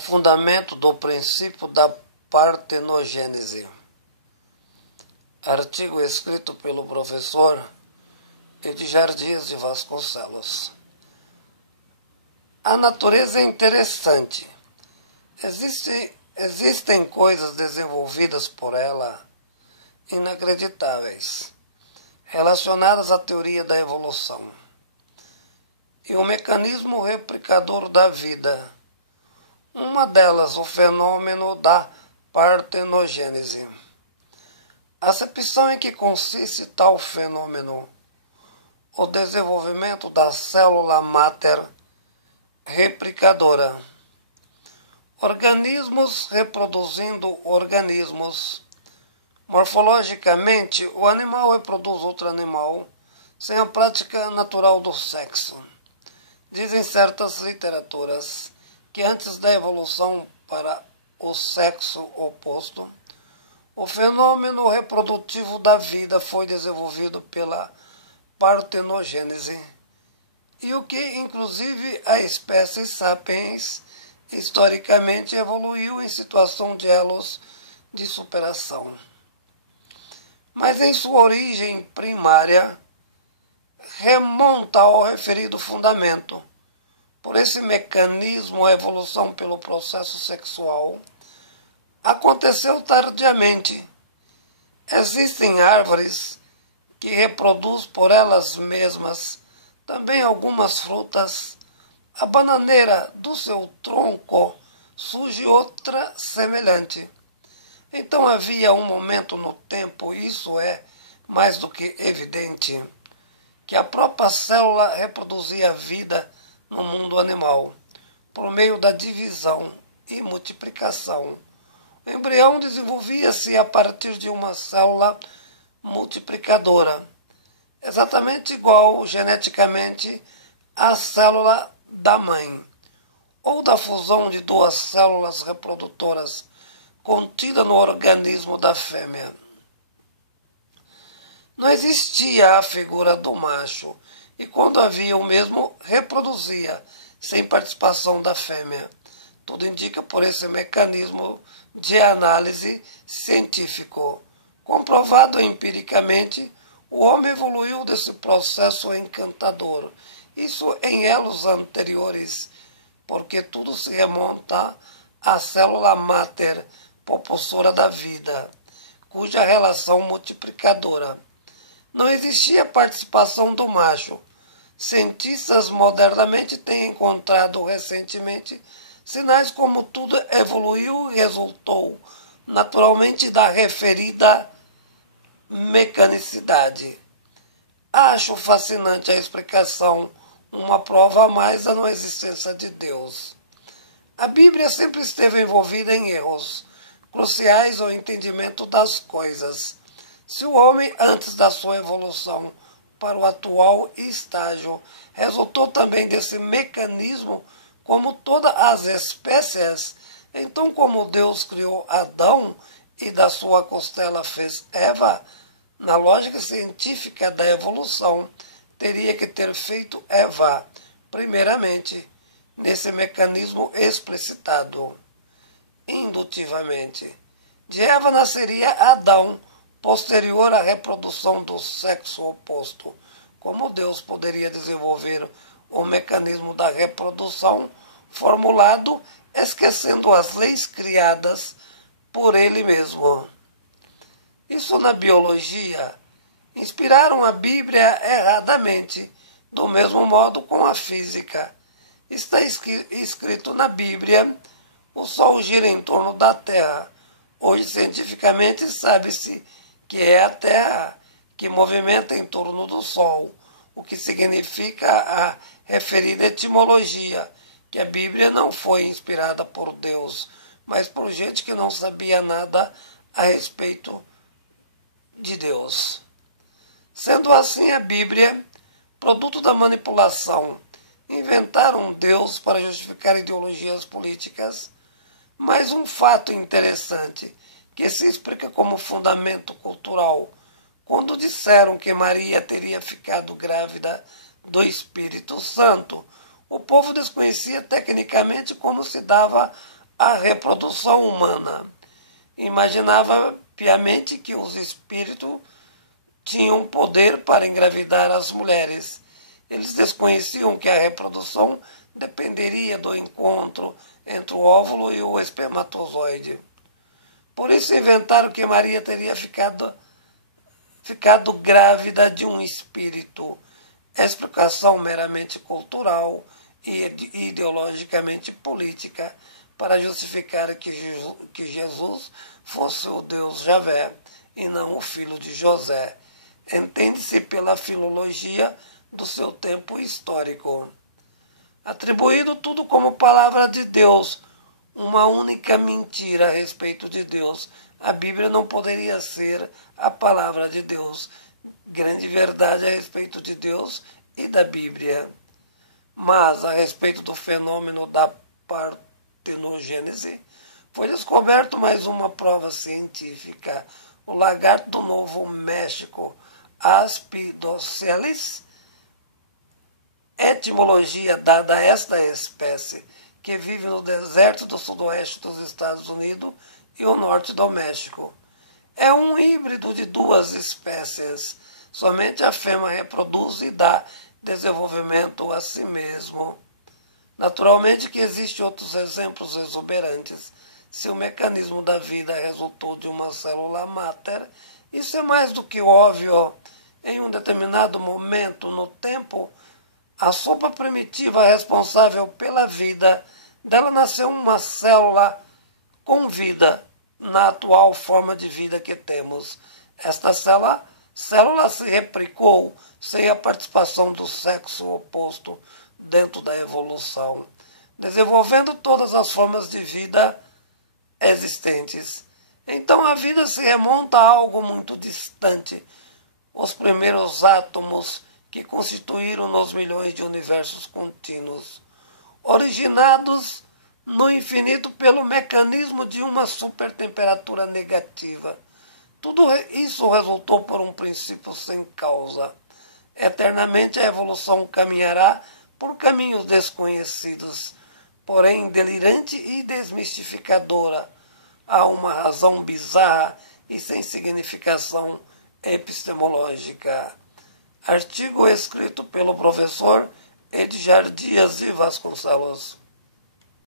fundamento do princípio da partenogênese. Artigo escrito pelo professor Edgar Dias de Vasconcelos. A natureza é interessante. Existem coisas desenvolvidas por ela inacreditáveis, relacionadas à teoria da evolução. E o mecanismo replicador da vida. Uma delas, o fenômeno da partenogênese. A acepção em que consiste tal fenômeno, o desenvolvimento da célula máter replicadora. Organismos reproduzindo organismos. Morfologicamente, o animal reproduz outro animal sem a prática natural do sexo. Dizem certas literaturas que antes da evolução para o sexo oposto, o fenômeno reprodutivo da vida foi desenvolvido pela partenogênese, e o que, inclusive, a espécie sapiens historicamente evoluiu em situação de elos de superação. Mas em sua origem primária, remonta ao referido fundamento. Por esse mecanismo, a evolução pelo processo sexual aconteceu tardiamente. Existem árvores que reproduzem por elas mesmas também algumas frutas. A bananeira do seu tronco surge outra semelhante. Então havia um momento no tempo, isso é mais do que evidente, que a própria célula reproduzia a vida no mundo animal, por meio da divisão e multiplicação. O embrião desenvolvia-se a partir de uma célula multiplicadora, exatamente igual geneticamente à célula da mãe, ou da fusão de duas células reprodutoras contida no organismo da fêmea. Não existia a figura do macho, e quando havia o mesmo, reproduzia, sem participação da fêmea. Tudo indica por esse mecanismo de análise científico. Comprovado empiricamente, o homem evoluiu desse processo encantador, isso em elos anteriores, porque tudo se remonta à célula máter, propulsora da vida, cuja relação multiplicadora. Não existia participação do macho. Cientistas modernamente têm encontrado recentemente sinais como tudo evoluiu e resultou naturalmente da referida mecanicidade. Acho fascinante a explicação, uma prova a mais da não existência de Deus. A Bíblia sempre esteve envolvida em erros cruciais ao entendimento das coisas. Se o homem, antes da sua evolução para o atual estágio, resultou também desse mecanismo, como todas as espécies, então como Deus criou Adão e da sua costela fez Eva, na lógica científica da evolução, teria que ter feito Eva, primeiramente, nesse mecanismo explicitado, indutivamente. De Eva nasceria Adão, posterior à reprodução do sexo oposto. Como Deus poderia desenvolver o mecanismo da reprodução formulado, esquecendo as leis criadas por ele mesmo? Isso na biologia. Inspiraram a Bíblia erradamente, do mesmo modo com a física. Está escrito na Bíblia: o Sol gira em torno da Terra. Hoje, cientificamente, sabe-se que é a Terra que movimenta em torno do Sol, o que significa a referida etimologia, que a Bíblia não foi inspirada por Deus, mas por gente que não sabia nada a respeito de Deus. Sendo assim, a Bíblia, produto da manipulação, inventaram um Deus para justificar ideologias políticas. Mas um fato interessante, que se explica como fundamento cultural, quando disseram que Maria teria ficado grávida do Espírito Santo, o povo desconhecia tecnicamente como se dava a reprodução humana. Imaginava piamente que os espíritos tinham poder para engravidar as mulheres. Eles desconheciam que a reprodução dependeria do encontro entre o óvulo e o espermatozoide. Por isso inventaram que Maria teria ficado grávida de um espírito. Explicação meramente cultural e ideologicamente política para justificar que Jesus fosse o Deus Javé e não o filho de José. Entende-se pela filologia do seu tempo histórico. Atribuído tudo como palavra de Deus, uma única mentira a respeito de Deus. A Bíblia não poderia ser a palavra de Deus. Grande verdade a respeito de Deus e da Bíblia. Mas a respeito do fenômeno da partenogênese, foi descoberto mais uma prova científica. O lagarto do Novo México, Aspidoceles, etimologia dada a esta espécie, que vive no deserto do sudoeste dos Estados Unidos e o norte do México. É um híbrido de duas espécies. Somente a fêmea reproduz e dá desenvolvimento a si mesmo. Naturalmente que existem outros exemplos exuberantes. Se o mecanismo da vida resultou de uma célula máter, isso é mais do que óbvio. Em um determinado momento no tempo, a sopa primitiva responsável pela vida, dela nasceu uma célula com vida, na atual forma de vida que temos. Esta célula se replicou sem a participação do sexo oposto dentro da evolução, desenvolvendo todas as formas de vida existentes. Então a vida se remonta a algo muito distante. Os primeiros átomos que constituíram nos milhões de universos contínuos, originados no infinito pelo mecanismo de uma supertemperatura negativa. Tudo isso resultou por um princípio sem causa. Eternamente a evolução caminhará por caminhos desconhecidos, porém delirante e desmistificadora. Há uma razão bizarra e sem significação epistemológica. Artigo escrito pelo professor Edgar Dias e Vasconcelos.